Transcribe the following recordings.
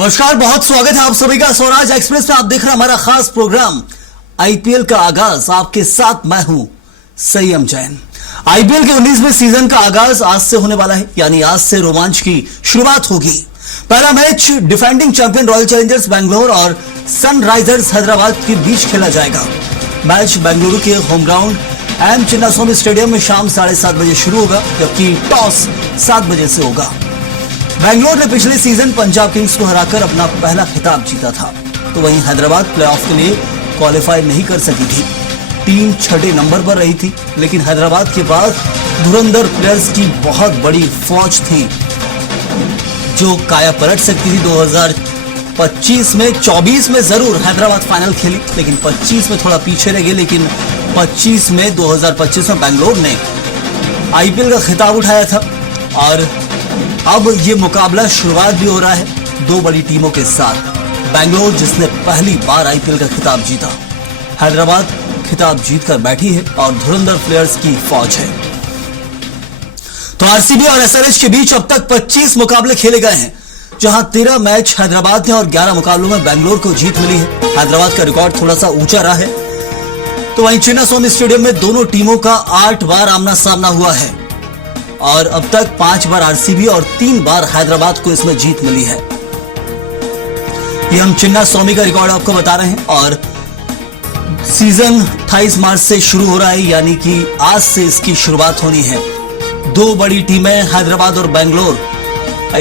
नमस्कार, बहुत स्वागत है आप सभी का स्वराज एक्सप्रेस में। आप देख रहे हैं हमारा खास प्रोग्राम आईपीएल का आगाज। आपके साथ मैं हूं संयम जैन। आईपीएल के 19वें सीजन का आगाज आज से होने वाला है, यानी आज से रोमांच की शुरुआत होगी। पहला match defending champion royal Challengers Bangalore और सनराइजर्स हैदराबाद के बीच खेला जाएगा। मैच बेंगलुरु के home ground M Chinnaswamy stadium में शाम 7:30 बजे शुरू होगा, जबकि टॉस 7 बजे से होगा। बेंगलोर ने पिछले सीजन पंजाब किंग्स को हराकर अपना पहला खिताब जीता था, तो वहीं हैदराबाद प्लेऑफ के लिए क्वालिफाई नहीं कर सकी थी। टीम 6ठे नंबर पर रही थी, लेकिन हैदराबाद के पास धुरंधर प्लेयर्स की बहुत बड़ी फौज थी जो काया पलट सकती थी। 2025 में 24 में जरूर हैदराबाद फाइनल खेली, लेकिन 25 में थोड़ा पीछे रह गई। लेकिन 2025 में बेंगलोर ने आईपीएल का खिताब उठाया था और अब ये मुकाबला शुरुआत भी हो रहा है दो बड़ी टीमों के साथ। बेंगलोर जिसने पहली बार आईपीएल का खिताब जीता, हैदराबाद खिताब जीतकर बैठी है और धुरंधर प्लेयर्स की फौज है। तो आरसीबी और एसआरएच के बीच अब तक 25 मुकाबले खेले गए हैं, जहां 13 मैच हैदराबाद ने और 11 मुकाबलों में बेंगलोर को जीत मिली है। हैदराबाद का रिकॉर्ड थोड़ा सा ऊंचा रहा है। तो वहीं चिन्नास्वामी स्टेडियम में दोनों टीमों का 8 बार आमना सामना हुआ है और अब तक 5 बार आरसीबी और 3 बार हैदराबाद को इसमें जीत मिली है। ये हम चिन्नास्वामी का रिकॉर्ड आपको बता रहे हैं और सीजन 28 मार्च से शुरू हो रहा है, यानी कि आज से इसकी शुरुआत होनी है। दो बड़ी टीमें हैदराबाद और बेंगलोर।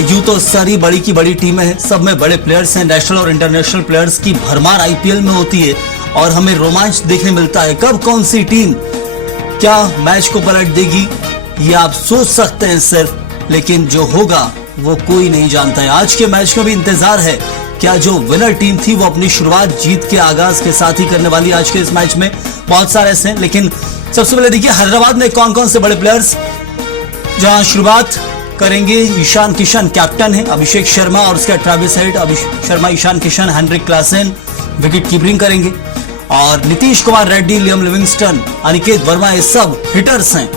यूं तो सारी बड़ी की बड़ी टीमें हैं, सब में बड़े प्लेयर्स हैं। नेशनल और इंटरनेशनल प्लेयर्स की भरमार आईपीएल में होती है और हमें रोमांच देखने मिलता है। कब कौन सी टीम क्या मैच को पलट देगी ये आप सोच सकते हैं सिर्फ, लेकिन जो होगा वो कोई नहीं जानता है। आज के मैच में भी इंतजार है, क्या जो विनर टीम थी वो अपनी शुरुआत जीत के आगाज के साथ ही करने वाली आज के इस मैच में। बहुत सारे ऐसे हैं, लेकिन सबसे पहले देखिए हैदराबाद में कौन कौन से बड़े प्लेयर्स जहां शुरुआत करेंगे। ईशान किशन कैप्टन है, अभिषेक शर्मा और उसके Travis Head, Abhishek Sharma, Ishan Kishan, Heinrich Klaasen wicket keeping करेंगे और नीतीश कुमार रेड्डी, लियम लिविंगस्टन, अनिकेत वर्मा, ये सब हिटर्स हैं।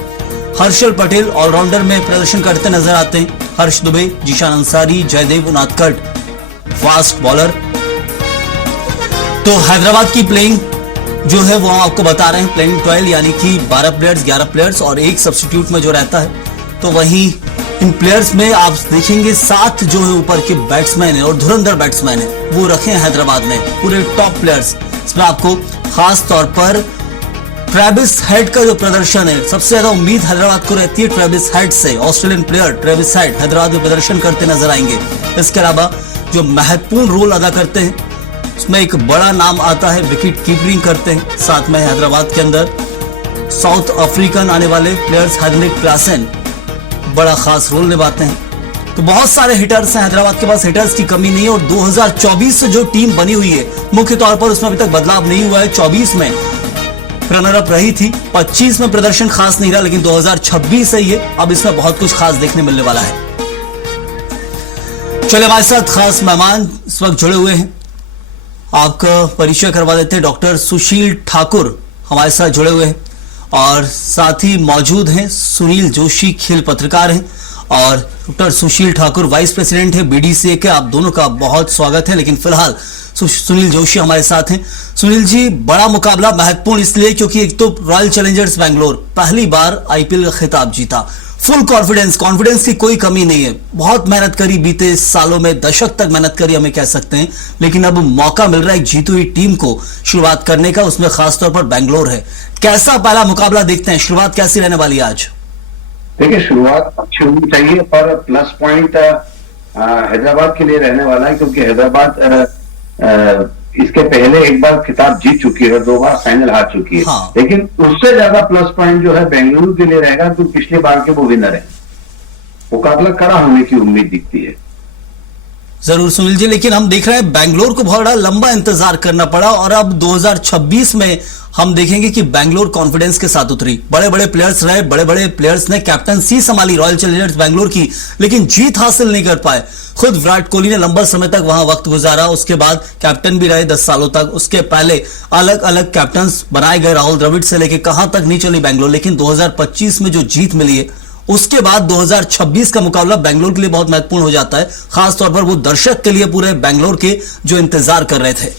हर्षल पटेल ऑलराउंडर में प्रदर्शन करते नजर आते हैं। हर्ष दुबे, जीशान अंसारी, जयदेव उनादकट फास्ट बॉलर। तो हैदराबाद की प्लेइंग जो है वो आपको बता रहे हैं, प्लेइंग 12 यानी कि 12 प्लेयर्स, 11 प्लेयर्स और एक सब्स्टिट्यूट में जो रहता है। तो वहीं इन प्लेयर्स में आप देखेंगे 7 जो है ऊपर के बैट्समैन है और धुरंधर बैट्समैन है वो रखे हैं हैदराबाद ने, पूरे टॉप प्लेयर्स। इसमें आपको खास तौर पर ट्रेविस हेड का जो प्रदर्शन है, सबसे ज्यादा उम्मीद हैदराबाद को रहती है ट्रेविस हेड से। Australian player Travis head Hyderabad में प्रदर्शन करते नजर आएंगे। इसके अलावा जो महत्वपूर्ण रोल अदा करते हैं उसमें एक बड़ा नाम आता है, विकेट कीपिंग करते हैं। साथ में हैदराबाद के अंदर साउथ अफ्रीकन आने वाले प्लेयर्स हेनरिक क्लासेन बड़ा खास रोल निभाते हैं। तो बहुत सारे हिटर्स हैं हैदराबाद के पास, हिटर्स की कमी नहीं है। और 2024 से जो टीम बनी हुई है मुख्य तौर पर उसमें अभी तक बदलाव नहीं हुआ है। 24 में रनर अप रही थी, 25 में प्रदर्शन खास नहीं रहा, लेकिन 2026 है ये, अब इसमें बहुत कुछ खास देखने मिलने वाला है। चलिए हमारे साथ खास मेहमान इस वक्त जुड़े हुए हैं, आपका परिचय करवा देते हैं। डॉक्टर सुशील ठाकुर हमारे साथ जुड़े हुए हैं और साथ ही मौजूद हैं सुनील जोशी, खेल पत्रकार हैं, और डॉक्टर सुशील ठाकुर वाइस प्रेसिडेंट है बीडीसीए के। आप दोनों का बहुत स्वागत है। लेकिन फिलहाल सुनील जोशी हमारे साथ हैं। सुनील जी, बड़ा मुकाबला महत्वपूर्ण इसलिए क्योंकि एक तो रॉयल चैलेंजर्स बैंगलोर पहली बार आईपीएल का खिताब जीता, फुल कॉन्फिडेंस की कोई कमी नहीं है। बहुत मेहनत करी, बीते सालों में दशक तक मेहनत करी हमें कह सकते हैं, लेकिन अब मौका मिल रहा है एक जीती हुई टीम को शुरुआत करने का, उसमें खासतौर पर बैंगलोर है। कैसा पहला मुकाबला देखते हैं, शुरुआत कैसी रहने वाली है आज? देखिए, शुरुआत अच्छी होनी चाहिए, पर प्लस पॉइंट हैदराबाद के लिए रहने वाला है, क्योंकि हैदराबाद इसके पहले एक बार खिताब जीत चुकी है, 2 बार फाइनल हार चुकी है। हाँ। लेकिन उससे ज्यादा प्लस पॉइंट जो है बेंगलुरु के लिए रहेगा, तो पिछले बार के वो विनर है। मुकाबला कड़ा होने की उम्मीद दिखती है। जरूर सुनील जी, लेकिन हम देख रहे हैं बेंगलोर को बहुत बड़ा लंबा इंतजार करना पड़ा और अब 2026 में हम देखेंगे कि बेंगलोर कॉन्फिडेंस के साथ उतरी। बड़े बड़े प्लेयर्स रहे, बड़े बड़े प्लेयर्स ने कैप्टनसी संभाली रॉयल चैलेंजर्स बेंगलोर की, लेकिन जीत हासिल नहीं कर पाए। खुद विराट कोहली ने लंबा समय तक वहां वक्त गुजारा, उसके बाद कैप्टन भी रहे 10 सालों तक। उसके पहले अलग अलग कैप्टन बनाए गए, राहुल द्रविड़ से लेके कहां तक नहीं चली बेंगलोर, लेकिन 2025 में जो जीत मिली है उसके बाद 2026 का मुकाबला बेंगलोर के लिए बहुत महत्वपूर्ण हो जाता है, खासतौर पर वो दर्शक के लिए पूरे बेंगलोर के जो इंतजार कर रहे थे।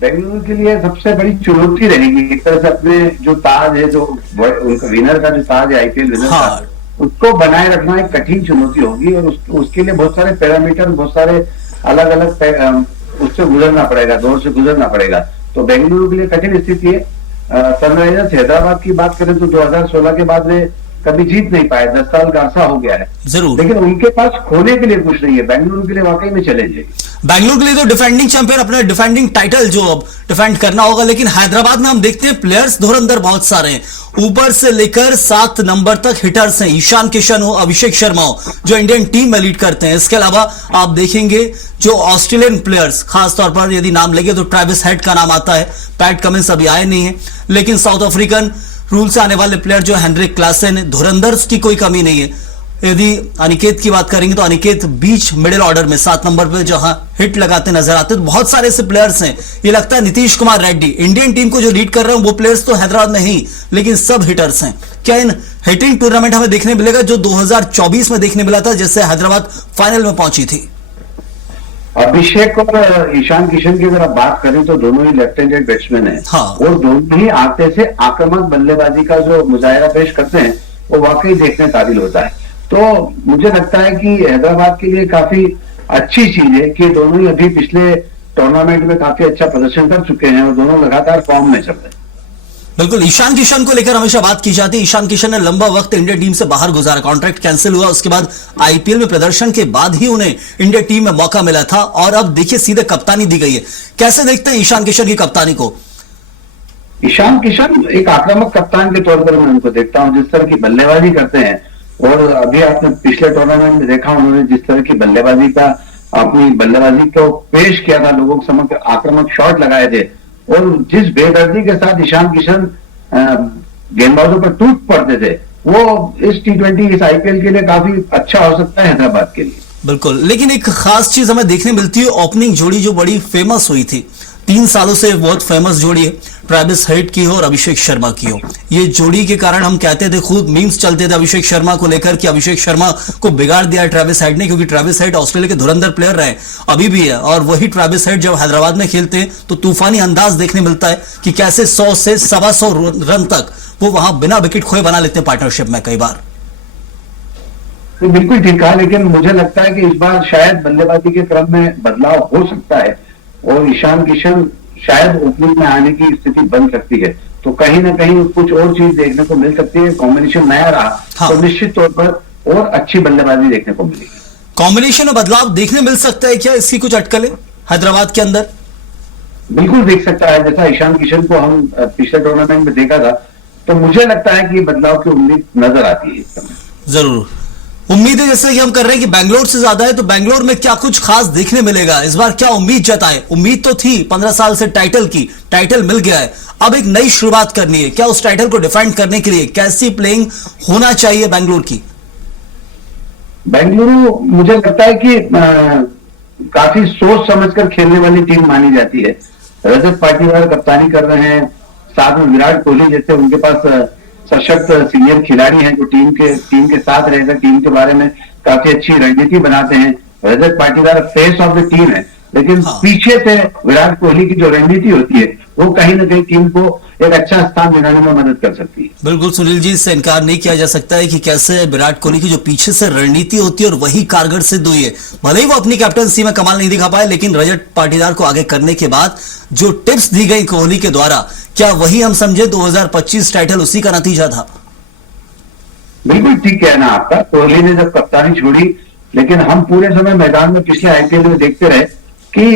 बेंगलुरु के लिए सबसे बड़ी चुनौती रहेगी एक तरह से अपने जो ताज है, जो उनका विनर का जो ताज है आईपीएल विनर का, उसको बनाए रखना एक कठिन चुनौती होगी और उसके लिए बहुत सारे पैरामीटर, बहुत सारे अलग अलग उससे गुजरना पड़ेगा, दौर से गुजरना पड़ेगा। तो बेंगलुरु के लिए कठिन स्थिति है। सनराइजर्स हैदराबाद की बात करें तो 2016 के बाद वे कभी जीत नहीं पाए, 10 साल का अरसा हो गया है जरूर, लेकिन उनके पास खोने के लिए कुछ नहीं है। बेंगलुरु के लिए वाकई में चैलेंज है। बेंगलुरु के लिए तो डिफेंडिंग चैंपियन, अपना डिफेंडिंग टाइटल जो अब डिफेंड करना होगा, लेकिन हैदराबाद में हम देखते हैं प्लेयर्स धुरंधर बहुत सारे हैं, ऊपर से लेकर 7 नंबर तक हिटर्स हैं। ईशान किशन हो, अभिषेक शर्मा हो, जो इंडियन टीम में लीड करते हैं। इसके अलावा आप देखेंगे जो ऑस्ट्रेलियन प्लेयर्स, खासतौर पर यदि नाम लेंगे तो ट्रेविस हेड का नाम आता है, पैट कमिंस अभी आए नहीं है, लेकिन साउथ अफ्रीकन रूल से आने वाले प्लेयर जो हेनरिक क्लासन, धुरंधर्स की कोई कमी नहीं है। यदि अनिकेत की बात करेंगे तो अनिकेत बीच मिडिल ऑर्डर में 7 नंबर पे जहां हिट लगाते नजर आते हैं। तो बहुत सारे ऐसे प्लेयर्स हैं। ये लगता है नीतीश कुमार रेड्डी इंडियन टीम को जो लीड कर रहे हैं वो प्लेयर्स तो हैदराबाद में ही, लेकिन सब हिटर्स हैं। क्या इन हिटिंग टूर्नामेंट हमें देखने मिलेगा जो 2024 में देखने मिला था, जिससे हैदराबाद फाइनल में पहुंची थी? अभिषेक और ईशान किशन की अगर आप बात करें तो दोनों ही लेफ्ट हैंडेड बैट्समैन हैं। हाँ। और दोनों ही आते से आक्रामक बल्लेबाजी का जो मुजाहिरा पेश करते हैं वो वाकई देखने काबिल होता है। तो मुझे लगता है कि हैदराबाद के लिए काफी अच्छी चीज है कि दोनों ही अभी पिछले टूर्नामेंट में काफी अच्छा प्रदर्शन कर चुके हैं और दोनों लगातार फॉर्म में चल रहे हैं। बिल्कुल, ईशान किशन को लेकर हमेशा बात की जाती है। ईशान किशन ने लंबा वक्त इंडिया टीम से बाहर गुजारा, कॉन्ट्रैक्ट कैंसिल हुआ, उसके बाद आईपीएल में प्रदर्शन के बाद ही उन्हें इंडिया टीम में मौका मिला था और अब देखिए सीधे कप्तानी दी गई है। कैसे देखते हैं ईशान किशन की कप्तानी को? ईशान किशन एक आक्रामक कप्तान के तौर पर मैं उनको देखता हूं, जिस तरह की बल्लेबाजी करते हैं। और अभी आपने पिछले टूर्नामेंट में देखा उन्होंने जिस तरह की बल्लेबाजी का अपनी बल्लेबाजी को पेश किया था, लोगों के समक्ष आक्रामक शॉट लगाए थे और जिस बेदर्दी के साथ ईशान किशन गेंदबाजों पर टूट पड़ते थे, वो इस T20 इस आईपीएल के लिए काफी अच्छा हो सकता है हैदराबाद के लिए। बिल्कुल, लेकिन एक खास चीज हमें देखने मिलती है, ओपनिंग जोड़ी जो बड़ी फेमस हुई थी, 3 सालों से बहुत फेमस जोड़ी है, ट्रेविस हेड की हो और अभिषेक शर्मा की हो। ये जोड़ी के कारण हम कहते थे, खुद मीम्स चलते थे अभिषेक शर्मा को लेकर कि अभिषेक शर्मा को बिगाड़ दिया ट्रेविस हेड ने, क्योंकि ट्रेविस हेड ऑस्ट्रेलिया के धुरंधर प्लेयर रहे, अभी भी है। और वही ट्रेविस हेड जब हैदराबाद में खेलते हैं तो तूफानी अंदाज देखने मिलता है कि कैसे 100 से 125 रन तक वो वहां बिना विकेट खोए बना लेते हैं पार्टनरशिप में कई बार। तो बिल्कुल ठीक कहा, लेकिन मुझे लगता है कि इस बार शायद बल्लेबाजी के क्रम में बदलाव हो सकता है और ईशान किशन शायद ओपनिंग में आने की स्थिति बन सकती है। तो कहीं ना कहीं कुछ और चीज देखने को मिल सकती है। कॉम्बिनेशन नया रहा हाँ। तो निश्चित तौर पर और अच्छी बल्लेबाजी देखने को मिलेगी। कॉम्बिनेशन में बदलाव देखने मिल सकता है क्या? इसकी कुछ अटकलें हैदराबाद के अंदर? बिल्कुल देख सकता है। जैसा ईशान किशन को हम पिछले टूर्नामेंट में देखा था, तो मुझे लगता है कि बदलाव की उम्मीद नजर आती है इस समय। जरूर उम्मीद है, जैसे कि हम कर रहे हैं कि बेंगलोर से ज्यादा है, तो बेंगलोर में क्या कुछ खास देखने मिलेगा इस बार? क्या उम्मीद जताए? उम्मीद तो थी 15 साल से टाइटल की, टाइटल मिल गया है, अब एक नई शुरुआत करनी है। क्या उस टाइटल को डिफेंड करने के लिए कैसी प्लेइंग होना चाहिए बेंगलोर की? बेंगलुरु मुझे लगता है कि काफी सोच समझकर खेलने वाली टीम मानी जाती है। रजत पाटीदार कप्तानी कर रहे हैं, साथ में विराट कोहली जैसे उनके पास सशक्त सीनियर खिलाड़ी हैं जो टीम के साथ रहकर टीम के बारे में काफी अच्छी रणनीति बनाते हैं। Rajat Patidar face of the team है, लेकिन हाँ। पीछे से विराट कोहली की जो रणनीति होती है वो कहीं ना कहीं टीम को एक अच्छा स्थान दिलाने में मदद कर सकती है। बिल्कुल सुनील जी, इससे इनकार नहीं किया जा सकता है कि कैसे विराट कोहली की जो पीछे से रणनीति होती है और वही कारगर सिद्ध हुई है। भले ही वो अपनी कैप्टनसी में कमाल नहीं दिखा पाए, लेकिन रजत पाटीदार को आगे करने के बाद जो टिप्स दी गई कोहली के द्वारा, क्या वही हम समझे 2025 टाइटल उसी का नतीजा था? बिल्कुल ठीक कहना आपका। कोहली ने जब कप्तानी छोड़ी, लेकिन हम पूरे समय मैदान में पिछले आईपीएल में देखते रहे कि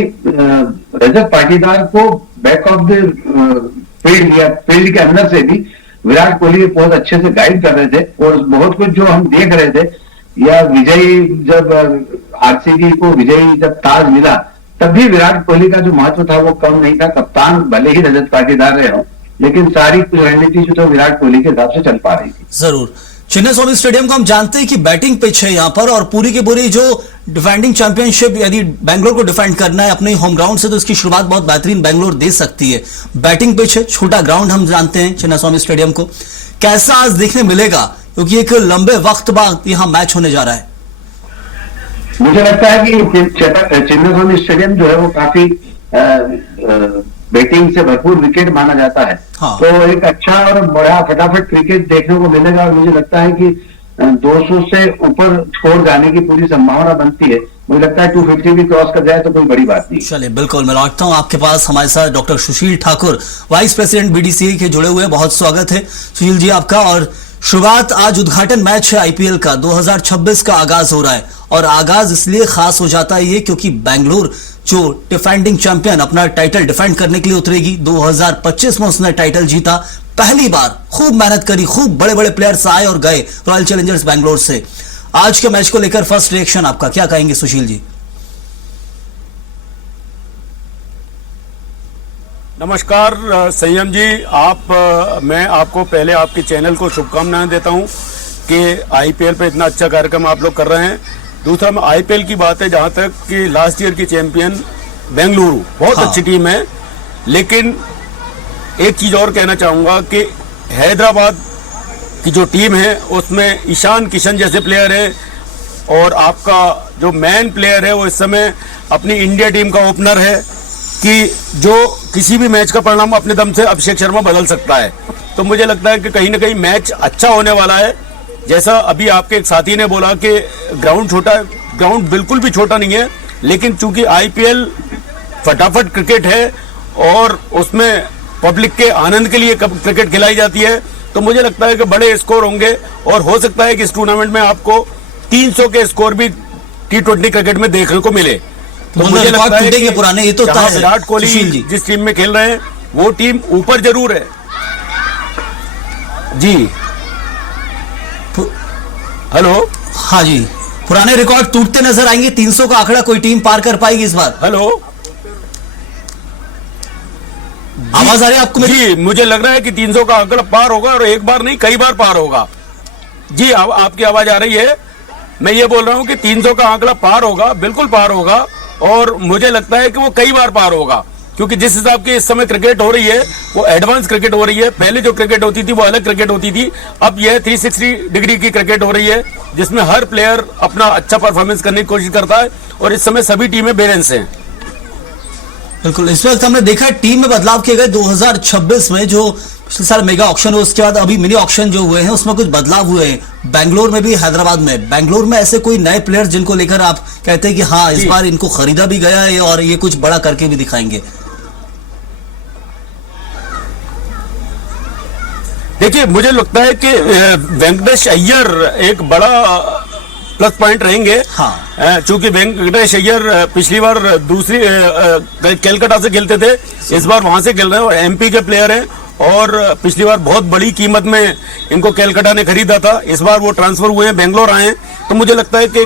रजत पाटीदार को बैक ऑफ द फील्ड या फील्ड के अंदर से भी विराट कोहली बहुत अच्छे से गाइड कर रहे थे। और बहुत कुछ जो हम देख रहे थे, या विजयी जब आरसीबी को विजयी जब ताज मिला, तब भी विराट कोहली का जो महत्व था वो कम नहीं था। कप्तान भले ही रजत पाटीदार रहे हो, लेकिन सारी रणनीति जो तो विराट कोहली के हिसाब से चल पा रही थी। जरूर। चिन्ना स्वामी स्टेडियम को हम जानते हैं कि बैटिंग पिच है यहां पर, और पूरी की पूरी जो डिफेंडिंग चैंपियनशिप यदि बेंगलोर को डिफेंड करना है अपने होम ग्राउंड से, तो इसकी शुरुआत बहुत बेहतरीन बेंगलोर दे सकती है। बैटिंग पिच है, छोटा ग्राउंड हम जानते हैं चिन्ना स्वामी स्टेडियम को। कैसा आज देखने मिलेगा क्योंकि एक लंबे वक्त बाद यहाँ मैच होने जा रहा है। मुझे लगता है कि चिन्नास्वामी स्टेडियम जो है वो काफी बैटिंग से भरपूर विकेट माना जाता है। हाँ। तो एक अच्छा और बड़ा फटाफट क्रिकेट देखने को मिलेगा और मुझे लगता है कि 200 से ऊपर स्कोर जाने की पूरी संभावना बनती है। मुझे लगता है 250 भी क्रॉस कर जाए तो कोई बड़ी बात नहीं। चलिए बिल्कुल, मैं लौटता हूं आपके पास। हमारे साथ डॉक्टर सुशील ठाकुर, वाइस प्रेसिडेंट बीडीसीए के जुड़े हुए हैं। बहुत स्वागत है सुशील जी आपका। और शुरुआत, आज उद्घाटन मैच है आईपीएल का, 2026 का आगाज हो रहा है। और आगाज इसलिए खास हो जाता है ये क्योंकि बेंगलुरु जो डिफेंडिंग चैंपियन अपना टाइटल डिफेंड करने के लिए उतरेगी। 2025 में उसने टाइटल जीता, पहली बार खूब मेहनत करी, खूब बड़े बड़े प्लेयर्स आए और गए रॉयल चैलेंजर्स बेंगलोर से। आज के मैच को लेकर फर्स्ट रिएक्शन आपका क्या कहेंगे सुशील जी? नमस्कार संयम जी, मैं आपको पहले आपके चैनल को शुभकामनाएं देता हूं कि आईपीएल पे इतना अच्छा कार्यक्रम आप लोग कर रहे हैं। दूसरा, मैं आईपीएल की बात है जहां तक कि लास्ट ईयर की चैंपियन बेंगलुरु बहुत अच्छी टीम है, लेकिन एक चीज और कहना चाहूंगा कि हैदराबाद की जो टीम है उसमें ईशान किशन जैसे प्लेयर है और आपका जो मैन प्लेयर है वो इस समय अपनी इंडिया टीम का ओपनर है कि जो किसी भी मैच का परिणाम अपने दम से अभिषेक शर्मा बदल सकता है। तो मुझे लगता है कि कहीं ना कहीं मैच अच्छा होने वाला है। जैसा अभी आपके एक साथी ने बोला कि ग्राउंड छोटा है, ग्राउंड बिल्कुल भी छोटा नहीं है, लेकिन चूंकि आईपीएल फटाफट क्रिकेट है और उसमें पब्लिक के आनंद के लिए क्रिकेट खिलाई जाती है, तो मुझे लगता है कि बड़े स्कोर होंगे और हो सकता है कि इस टूर्नामेंट में आपको 300 के स्कोर भी T20 क्रिकेट में देखने को मिले। तो मुझे लगता है कि पुराने ये तो विराट कोहली जिस टीम में खेल रहे हैं वो टीम ऊपर जरूर है जी। हेलो, हाँ जी, पुराने रिकॉर्ड टूटते नजर आएंगे। 300 का आंकड़ा कोई टीम पार कर पाएगी इस बार? हेलो, आवाज आ रही है आपको मेरी? जी, मुझे लग रहा है कि 300 का आंकड़ा पार होगा और एक बार नहीं कई बार पार होगा। जी, आपकी आवाज आ रही है। मैं ये बोल रहा हूं कि 300 का आंकड़ा पार होगा, बिल्कुल पार होगा और मुझे लगता है कि वो कई बार पार होगा, क्योंकि जिस हिसाब की इस समय क्रिकेट हो रही है वो एडवांस क्रिकेट हो रही है। पहले जो क्रिकेट होती थी वो अलग क्रिकेट होती थी, अब यह 360 डिग्री की क्रिकेट हो रही है जिसमें हर प्लेयर अपना अच्छा परफॉर्मेंस करने की कोशिश करता है और इस समय सभी टीमें बैलेंस हैं। बिल्कुल, इस वक्त हमने देखा है टीम में बदलाव किए गए। 2026 में जो पिछले साल मेगा ऑक्शन हुआ, उसके बाद अभी मिनी ऑक्शन जो हुए हैं उसमें कुछ बदलाव हुए हैं बेंगलोर में भी, हैदराबाद में। बेंगलोर में ऐसे कोई नए प्लेयर जिनको लेकर आप कहते हैं कि हाँ इस बार इनको खरीदा भी गया है और ये कुछ बड़ा करके भी दिखाएंगे? देखिए, मुझे लगता है कि वेंकटेश अय्यर एक बड़ा प्लस पॉइंट रहेंगे। हाँ। चूंकि वेंकटेश अय्यर पिछली बार दूसरी कलकत्ता से खेलते थे, इस बार वहां से खेल रहे हैं और एमपी के प्लेयर हैं और पिछली बार बहुत बड़ी कीमत में इनको कलकत्ता ने खरीदा था। इस बार वो ट्रांसफर हुए हैं, बेंगलोर आए हैं, तो मुझे लगता है कि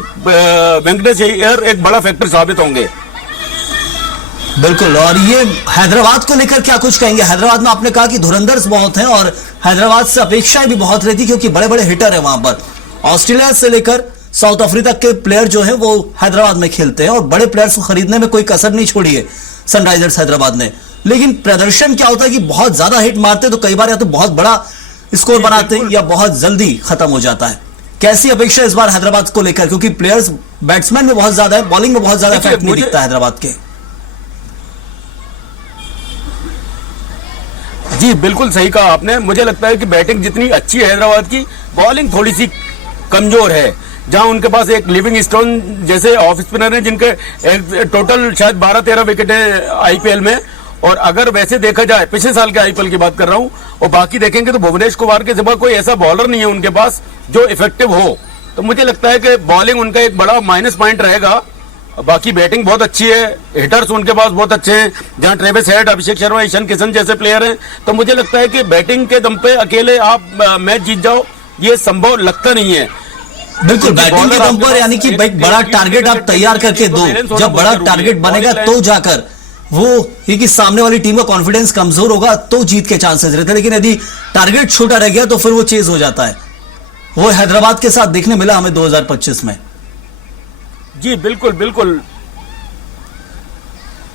वेंकटेश अय्यर एक बड़ा फैक्टर साबित होंगे। बिल्कुल। और ये हैदराबाद को लेकर क्या कुछ कहेंगे? हैदराबाद में आपने कहा कि धुरंधर्स बहुत हैं और हैदराबाद से अपेक्षाएं भी बहुत रहती क्योंकि बड़े बड़े हिटर हैं वहां पर। ऑस्ट्रेलिया से लेकर साउथ अफ्रीका के प्लेयर जो हैं वो हैदराबाद में खेलते हैं और बड़े प्लेयर्स को खरीदने में कोई कसर नहीं छोड़ी है सनराइजर्स हैदराबाद ने। लेकिन प्रदर्शन क्या होता है कि बहुत ज्यादा हिट मारते तो कई बार या तो बहुत बड़ा स्कोर बनाते या बहुत जल्दी खत्म हो जाता है। कैसी अपेक्षा इस बार हैदराबाद को लेकर, क्योंकि प्लेयर्स बैट्समैन में बहुत ज्यादा है, बॉलिंग में बहुत ज्यादा इफेक्ट नहीं दिखता हैदराबाद के? जी, बिल्कुल सही कहा आपने। मुझे लगता है कि बैटिंग जितनी अच्छी है हैदराबाद की, बॉलिंग थोड़ी सी कमजोर है। जहां उनके पास एक लिविंग स्टोन जैसे ऑफ स्पिनर हैं जिनके टोटल शायद 12-13 विकेट है आईपीएल में, और अगर वैसे देखा जाए पिछले साल के आईपीएल की बात कर रहा हूं और बाकी देखेंगे तो भुवनेश कुमार के सिवा कोई ऐसा बॉलर नहीं है उनके पास जो इफेक्टिव हो। तो मुझे लगता है कि बॉलिंग उनका एक बड़ा माइनस पॉइंट रहेगा। बाकी बैटिंग बहुत अच्छी है, हिटर्स उनके पास बहुत अच्छे हैं, जहां ट्रेविस हेड, अभिषेक शर्मा, ईशान किशन जैसे प्लेयर हैं। तो मुझे लगता है कि बैटिंग के दम पे अकेले आप मैच जीत जाओ ये संभव लगता नहीं है। बिल्कुल, बैटिंग के दम पर, यानी कि बड़ा टारगेट आप तैयार करके दो, जब बड़ा टारगेट बनेगा तो जाकर वो ये कि सामने वाली टीम का कॉन्फिडेंस कमजोर होगा तो जीत के चांसेस रहते हैं। लेकिन यदि टारगेट छोटा रह गया तो फिर वो चेज हो जाता है। वो हैदराबाद के साथ देखने मिला हमें 2025 में। जी बिल्कुल बिल्कुल,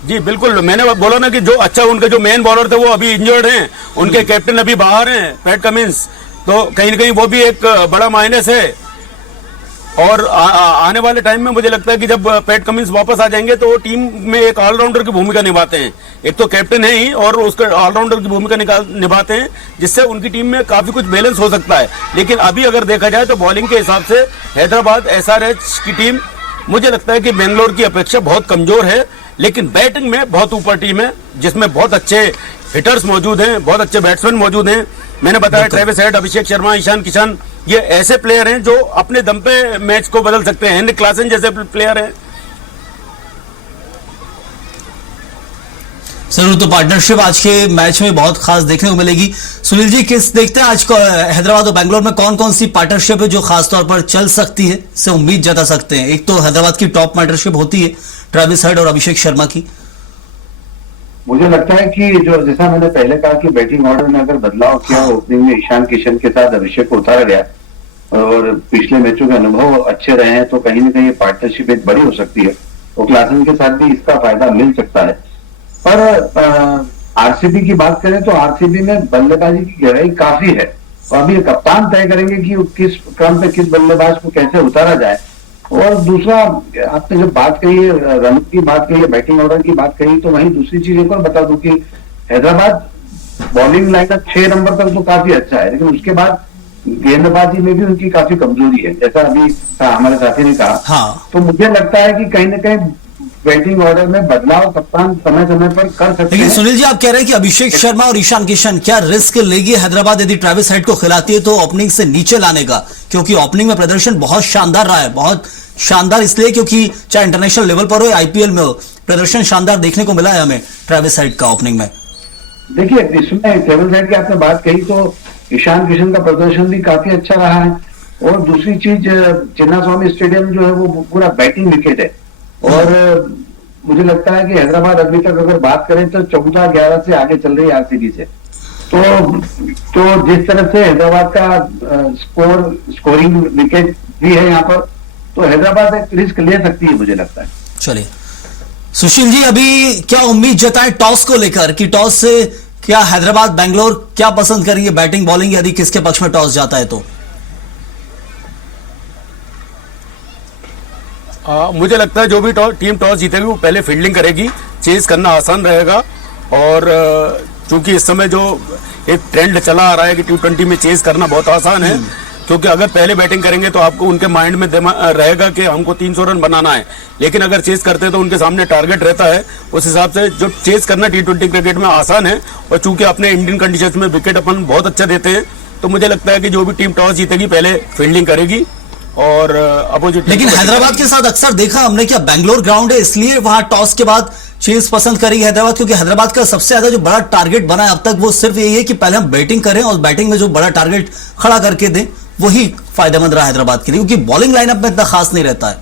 जी बिल्कुल। मैंने बोला ना कि जो अच्छा उनके जो मेन बॉलर थे वो अभी इंजर्ड हैं, उनके कैप्टन अभी बाहर हैं, पैट कमिंस। तो कहीं ना कहीं वो भी एक बड़ा माइनस है। और आने वाले टाइम में मुझे लगता है कि जब पैट कमिंस वापस आ जाएंगे तो वो टीम में एक ऑलराउंडर की भूमिका निभाते हैं। एक तो कैप्टन है ही और उसके ऑलराउंडर की भूमिका निभाते हैं, जिससे उनकी टीम में काफी कुछ बैलेंस हो सकता है। लेकिन अभी अगर देखा जाए तो बॉलिंग के हिसाब से हैदराबाद SRH की टीम मुझे लगता है कि बेंगलोर की अपेक्षा बहुत कमजोर है, लेकिन बैटिंग में बहुत ऊपर टीम है, जिसमें बहुत अच्छे हिटर्स मौजूद हैं, बहुत अच्छे बैट्समैन मौजूद हैं। मैंने बताया ट्रेविस हेड, अभिषेक शर्मा, ईशान किशन, ये ऐसे प्लेयर हैं जो अपने दम पे मैच को बदल सकते हैं। हेनरिक क्लासन जैसे प्लेयर हैं। जरूर, तो पार्टनरशिप आज के मैच में बहुत खास देखने को मिलेगी। सुनील जी, किस देखते हैं आज को हैदराबाद और बेंगलोर में कौन कौन सी पार्टनरशिप है जो खास तौर पर चल सकती है, से उम्मीद जता सकते हैं? एक तो हैदराबाद की टॉप पार्टनरशिप होती है ट्रेविस हेड और अभिषेक शर्मा की। मुझे लगता है कि जो जैसा मैंने पहले कहा कि बैटिंग ऑर्डर में अगर बदलाव किया, ओपनिंग में ईशान किशन के साथ अभिषेक को उतारा गया और पिछले मैचों के अनुभव अच्छे रहे हैं, तो कहीं ना कहीं पार्टनरशिप एक बड़ी हो सकती है और क्लासन के साथ भी इसका फायदा मिल सकता है। पर आरसीबी की बात करें तो आरसीबी में बल्लेबाजी की गहराई काफी है और अभी कप्तान तय करेंगे कि किस क्रम पे किस बल्लेबाज को कैसे उतारा जाए। और दूसरा, आपने जब बात कही है रन की बात कही है, बैटिंग ऑर्डर की बात कही, तो वहीं दूसरी चीज एक और बता दूं कि हैदराबाद बॉलिंग लाइनअप 6 नंबर तक तो काफी अच्छा है, लेकिन उसके बाद गेंदबाजी में भी उनकी काफी कमजोरी है, जैसा अभी हमारे साथी ने कहा। हाँ। तो मुझे लगता है कि कहीं ना कहीं बैटिंग ऑर्डर में बदलाव कप्तान समय समय पर कर सकते हैं। लेकिन सुनील जी, आप कह रहे हैं कि अभिषेक शर्मा और ईशान किशन क्या रिस्क लेगी हैदराबाद यदि ट्रेविस हेड को खिलाती है तो ओपनिंग से नीचे लाने का? क्योंकि ओपनिंग में प्रदर्शन बहुत शानदार रहा है, बहुत शानदार इसलिए क्योंकि चाहे इंटरनेशनल लेवल पर हो, आईपीएल में हो, प्रदर्शन शानदार देखने को मिला है हमें ट्रेविस हेड का ओपनिंग में। देखिए, इसमें ट्रेविस हेड की आपने बात कही तो ईशान किशन का प्रदर्शन भी काफी अच्छा रहा है। और दूसरी चीज, चिन्नास्वामी स्टेडियम जो है वो पूरा बैटिंग विकेट है और मुझे लगता है कि हैदराबाद अभी तक अगर बात करें तो 14-11 से आगे चल रही है आरसीबी से। तो जिस तरह से हैदराबाद का स्कोरिंग विकेट भी है यहाँ पर, तो हैदराबाद एक रिस्क ले सकती है मुझे लगता है। चलिए सुशील जी, अभी क्या उम्मीद जताएं टॉस को लेकर कि टॉस से क्या हैदराबाद बेंगलोर क्या पसंद करेंगे, बैटिंग बॉलिंग, यदि किसके पक्ष में टॉस जाता है तो? मुझे लगता है जो भी टीम टॉस जीतेगी वो पहले फील्डिंग करेगी, चेज करना आसान रहेगा। और चूंकि इस समय जो एक ट्रेंड चला आ रहा है कि T20 में चेज करना बहुत आसान है, क्योंकि अगर पहले बैटिंग करेंगे तो आपको उनके माइंड में रहेगा कि हमको 300 रन बनाना है, लेकिन अगर चेज करते हैं तो उनके सामने टारगेट रहता है। उस हिसाब से जो चेज करना T20 क्रिकेट में आसान है, और चूंकि अपने इंडियन कंडीशंस में विकेट अपन बहुत अच्छा देते हैं, तो मुझे लगता है कि जो भी टीम टॉस जीतेगी पहले फील्डिंग करेगी और अपोजिट। लेकिन हैदराबाद के साथ अक्सर देखा हमने कि बेंगलोर ग्राउंड है इसलिए वहां टॉस के बाद चेज पसंद करेगी हैदराबाद, क्योंकि हैदराबाद का सबसे ज्यादा जो बड़ा टारगेट बना है अब तक वो सिर्फ यही है कि पहले हम बैटिंग करें और बैटिंग में जो बड़ा टारगेट खड़ा करके दें वही फायदेमंद रहा हैदराबाद के लिए, क्योंकि बॉलिंग लाइनअप में इतना खास नहीं रहता है।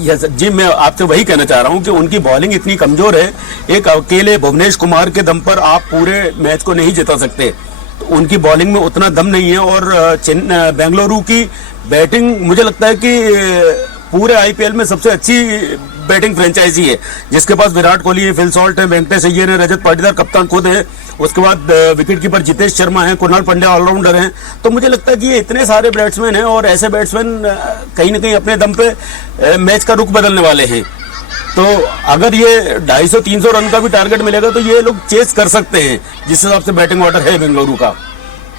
यस जी, मैं आपसे वही कहना चाह रहा हूं कि उनकी बॉलिंग इतनी कमजोर है, एक अकेले भुवनेश कुमार के दम पर आप पूरे मैच को नहीं जिता सकते। तो उनकी बॉलिंग में उतना दम नहीं है। और बेंगलुरु की बैटिंग मुझे लगता है कि पूरे आईपीएल में सबसे अच्छी बैटिंग फ्रेंचाइजी है, जिसके पास विराट कोहली है, फिल सॉल्ट है, वेंकटेश अय्यर है, रजत पाटीदार कप्तान खुद है, उसके बाद विकेट कीपर जितेश शर्मा है, कुणाल पांड्या ऑलराउंडर हैं। तो मुझे लगता है कि ये इतने सारे बैट्समैन हैं और ऐसे बैट्समैन कहीं ना कहीं अपने दम पे मैच का रुख बदलने वाले हैं। तो अगर ये 250-300 रन का भी टारगेट मिलेगा तो ये लोग चेस कर सकते हैं, जिस हिसाब से बैटिंग ऑर्डर है बेंगलुरु का।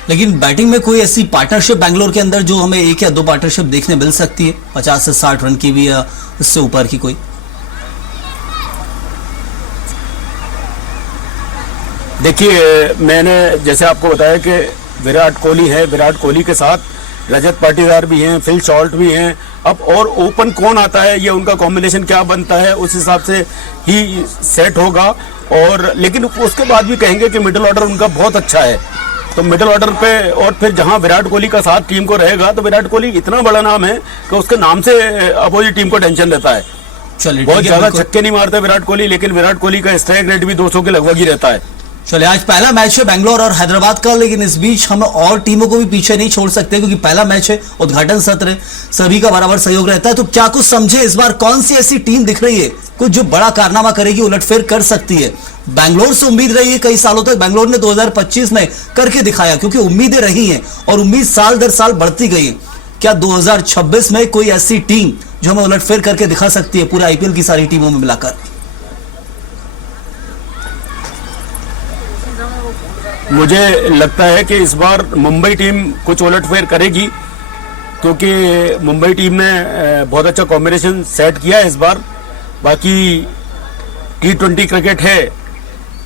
लेकिन बैटिंग में कोई ऐसी पार्टनरशिप बेंगलोर के अंदर जो हमें 1 या 2 पार्टनरशिप देखने मिल सकती है 50 से 60 रन की भी या इससे ऊपर की कोई? देखिए, मैंने जैसे आपको बताया कि विराट कोहली है, विराट कोहली के साथ रजत पाटीदार भी हैं, फिल सॉल्ट भी हैं। अब और ओपन कौन आता है, ये उनका कॉम्बिनेशन क्या बनता है, उस हिसाब से ही सेट होगा। और लेकिन उसके बाद भी कहेंगे कि मिडिल ऑर्डर उनका बहुत अच्छा है, तो मिडिल ऑर्डर पे और फिर जहां विराट कोहली का साथ टीम को रहेगा, तो विराट कोहली इतना बड़ा नाम है कि उसके नाम से अपोजिट टीम को टेंशन रहता है। चलिए, बहुत ज्यादा छक्के नहीं मारते विराट कोहली, लेकिन विराट कोहली का स्ट्राइक रेट भी 200 के लगभग ही रहता है। चलिए, आज पहला मैच है बेंगलोर और हैदराबाद का, लेकिन इस बीच हम और टीमों को भी पीछे नहीं छोड़ सकते, क्योंकि पहला मैच है, उद्घाटन सत्र है, सभी का बराबर सहयोग रहता है। तो क्या कुछ समझे इस बार कौन सी ऐसी टीम दिख रही है कुछ जो बड़ा कारनामा करेगी, उलटफेर कर सकती है बैंगलोर से उम्मीद रही है कई सालों तक, बैंगलोर ने 2025 में करके दिखाया क्योंकि उम्मीदें रही हैं और उम्मीद साल दर साल बढ़ती गई है। क्या 2026 में कोई ऐसी टीम जो हमें उलटफेर करके दिखा सकती है पूरे आईपीएल की सारी टीमों में मिलाकर? मुझे लगता है कि इस बार मुंबई टीम कुछ उलटफेर करेगी, क्योंकि मुंबई टीम ने बहुत अच्छा कॉम्बिनेशन सेट किया है इस बार। बाकी T20 क्रिकेट है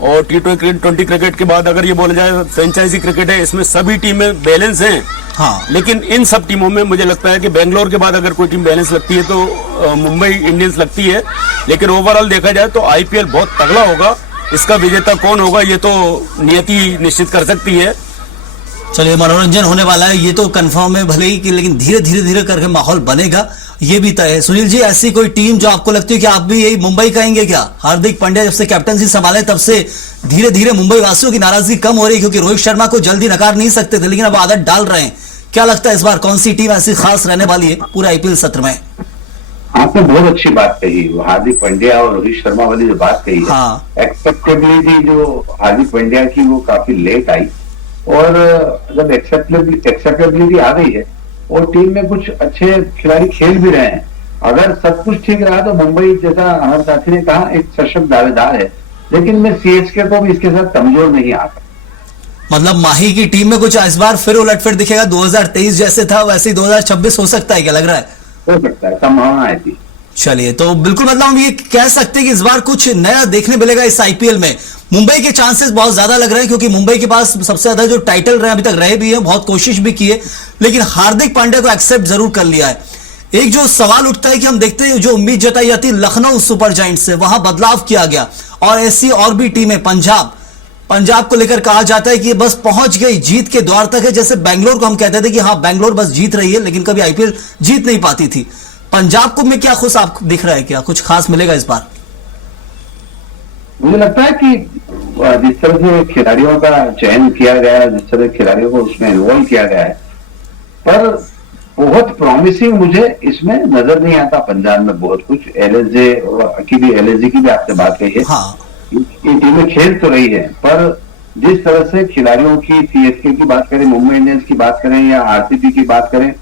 और T20 क्रिकेट के बाद अगर ये बोला जाए फ्रेंचाइजी क्रिकेट है, इसमें सभी टीमें बैलेंस हैं। हाँ, लेकिन इन सब टीमों में मुझे लगता है कि बेंगलोर के बाद अगर कोई टीम बैलेंस लगती है तो मुंबई इंडियंस लगती है। लेकिन ओवरऑल देखा जाए तो आईपीएल बहुत तगड़ा होगा। इसका विजेता कौन होगा ये तो नियति निश्चित कर सकती है। चलिए, मनोरंजन होने वाला है ये तो कंफर्म है भले ही, लेकिन धीरे धीरे करके माहौल बनेगा ये भी तय है। सुनील जी, ऐसी कोई टीम जो आपको लगती है कि आप भी यही मुंबई कहेंगे क्या? हार्दिक पांड्या जब से कैप्टनसी संभाले तब से धीरे धीरे मुंबई वासियों की नाराजगी कम हो रही है, क्योंकि रोहित शर्मा को जल्दी नकार नहीं सकते थे लेकिन अब आदत डाल रहे हैं। क्या लगता है इस बार कौन सी टीम ऐसी खास रहने वाली है पूरे आईपीएल सत्र में? आपने बहुत अच्छी बात कही, वो हार्दिक पांड्या और रोहित शर्मा वाली जो बात कही है। हाँ, एक्सेप्टेबिलिटी जो हार्दिक पांड्या की वो काफी लेट आई, और जब एक्सेप्टेबिलिटी आ गई है और टीम में कुछ अच्छे खिलाड़ी खेल भी रहे हैं, अगर सब कुछ ठीक रहा तो मुंबई, जैसा हमारे साथी ने कहा, एक सशक्त दावेदार है। लेकिन मैं सीएसके को भी इसके साथ कमजोर नहीं आता। मतलब माही की टीम में कुछ इस बार फिर उलटफेर दिखेगा? 2023 जैसे था वैसे ही 2026 हो सकता है, क्या लग रहा है? हो सकता है, संभावना है थी। चलिए, तो बिल्कुल मतलब हम ये कह सकते हैं कि इस बार कुछ नया देखने मिलेगा इस आईपीएल में। मुंबई के चांसेस बहुत ज्यादा लग रहे हैं क्योंकि मुंबई के पास सबसे ज्यादा जो टाइटल रहे अभी तक रहे भी हैं, बहुत कोशिश भी की है, लेकिन हार्दिक पांड्या को एक्सेप्ट जरूर कर लिया है। एक जो सवाल उठता है कि हम देखते हैं जो उम्मीद जताई जाती है लखनऊ सुपर जायंट्स से, वहां बदलाव किया गया और ऐसी और भी टीमें, पंजाब को लेकर कहा जाता है कि ये बस पहुंच गई, जीत के द्वार तक है। जैसे बेंगलोर को हम कहते थे कि हाँ बेंगलोर बस जीत रही है लेकिन कभी आईपीएल जीत नहीं पाती थी। पंजाब को में क्या खुश आपको दिख रहा है, क्या कुछ खास मिलेगा इस बार? मुझे लगता है कि जिस तरह से खिलाड़ियों का चयन किया गया है, जिस तरह खिलाड़ियों को उसमें इन्वॉल्व किया गया है, पर बहुत प्रॉमिसिंग मुझे इसमें नजर नहीं आता पंजाब में बहुत कुछ। एलएसजे की भी आपसे बात कही है। हाँ, ये टीमें खेल तो रही है, पर जिस तरह से खिलाड़ियों की, सीएसके की बात करें, मुंबई इंडियंस की बात करें या आरसीबी की बात करें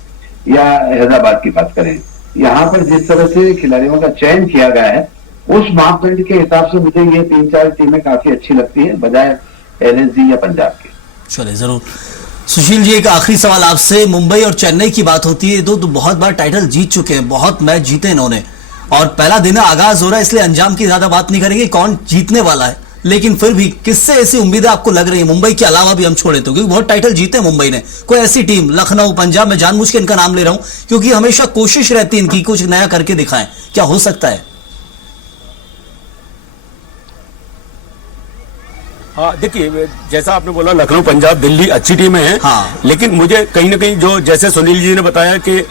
या हैदराबाद की बात करें, यहाँ पर जिस तरह से खिलाड़ियों का चयन किया गया है उस मापदंड के हिसाब से मुझे ये 3-4 टीमें काफी अच्छी लगती है बजाय एलएसजी या पंजाब के। चलिए, जरूर। सुशील जी, एक आखिरी सवाल आपसे। मुंबई और चेन्नई की बात होती है, दो बहुत बार टाइटल जीत चुके हैं, बहुत मैच जीते इन्होंने, और पहला दिन आगाज हो रहा है इसलिए अंजाम की ज्यादा बात नहीं करेंगे कौन जीतने वाला है, लेकिन फिर भी किससे ऐसी उम्मीदें आपको लग रही है मुंबई के अलावा भी हम छोड़े तो, क्योंकि बहुत टाइटल जीते मुंबई ने, कोई ऐसी टीम, लखनऊ, पंजाब, में जानबूझ के इनका नाम ले रहा हूं क्योंकि हमेशा कोशिश रहती है इनकी कुछ नया करके दिखाएं, क्या हो सकता है? हाँ, देखिए जैसा आपने बोला लखनऊ, पंजाब, दिल्ली अच्छी टीमें हैं। हाँ, लेकिन मुझे कहीं ना कहीं जो जैसे सुनील जी ने बताया कि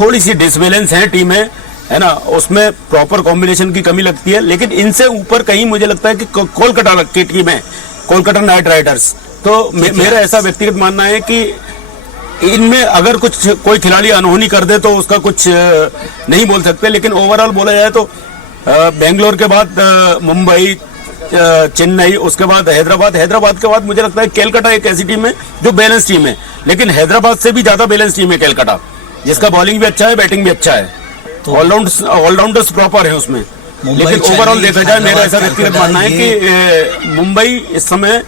थोड़ी सी डिसबैलेंस है टीमें, है ना, उसमें प्रॉपर कॉम्बिनेशन की कमी लगती है। लेकिन इनसे ऊपर कहीं मुझे लगता है कि कोलकाता की टीम है, कोलकाता नाइट राइडर्स। तो मेरा ऐसा व्यक्तिगत मानना है कि इनमें अगर कुछ कोई खिलाड़ी अनहोनी कर दे तो उसका कुछ नहीं बोल सकते। लेकिन ओवरऑल बोला जाए तो बेंगलोर के बाद मुंबई, चेन्नई, उसके बाद हैदराबाद के बाद मुझे लगता है कोलकाता एक ऐसी टीम है जो बैलेंस टीम है। लेकिन हैदराबाद से भी ज्यादा बैलेंस टीम है कोलकाता, जिसका बॉलिंग भी अच्छा है, बैटिंग भी अच्छा है, तो ऑलराउंडर्स प्रॉपर है उसमें। लेकिन ओवरऑल देखा जाए मेरा ऐसा व्यक्तिगत मानना है कि मुंबई इस समय,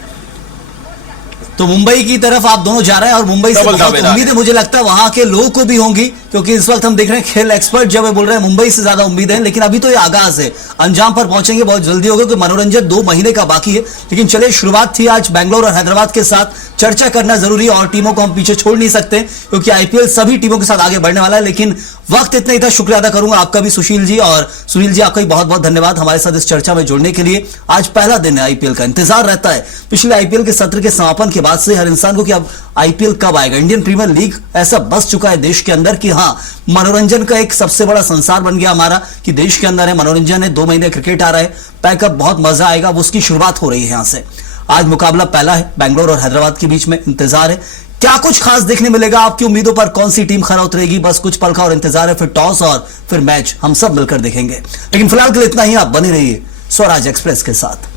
तो मुंबई की तरफ आप दोनों जा रहे हैं और मुंबई से बहुत उम्मीदें मुझे लगता है वहां के लोगों को भी होंगी, क्योंकि इस वक्त हम देख रहे हैं खेल एक्सपर्ट जब बोल रहे हैं मुंबई से ज्यादा उम्मीदें हैं। लेकिन अभी तो ये आगाज है, अंजाम पर पहुंचेंगे बहुत जल्दी होगा क्योंकि मनोरंजन 2 महीने का बाकी है। लेकिन चलिए, शुरुआत थी आज बेंगलोर और हैदराबाद के साथ, चर्चा करना जरूरी है और टीमों को हम पीछे छोड़ नहीं सकते क्योंकि आईपीएल सभी टीमों के साथ आगे बढ़ने वाला है। लेकिन वक्त इतना ही था, शुक्रिया अदा करूंगा आपका भी सुशील जी, और सुनील जी आपका भी बहुत बहुत धन्यवाद हमारे साथ इस चर्चा में जुड़ने के लिए। आज पहला दिन है आईपीएल का, इंतजार रहता है पिछले आईपीएल के सत्र के समापन के बाद से हर इंसान को कि अब आईपीएल कब आएगा। इंडियन प्रीमियर लीग ऐसा बस चुका है देश के अंदर कि हाँ, मनोरंजन का एक सबसे बड़ा संसार बन गया हमारा, कि देश के अंदर है मनोरंजन है, 2 महीने क्रिकेट आ रहा है, पैकअप बहुत मजा आएगा, वो उसकी शुरुआत हो रही है यहां से। आज मुकाबला पहला है बेंगलोर और हैदराबाद के बीच में, इंतजार है क्या कुछ खास देखने मिलेगा, आपकी उम्मीदों पर कौन सी टीम खरा उतरेगी, बस कुछ पल का और इंतजार है, फिर टॉस और फिर मैच हम सब मिलकर देखेंगे। लेकिन फिलहाल के लिए इतना ही, आप बने रहिए स्वराज एक्सप्रेस के साथ।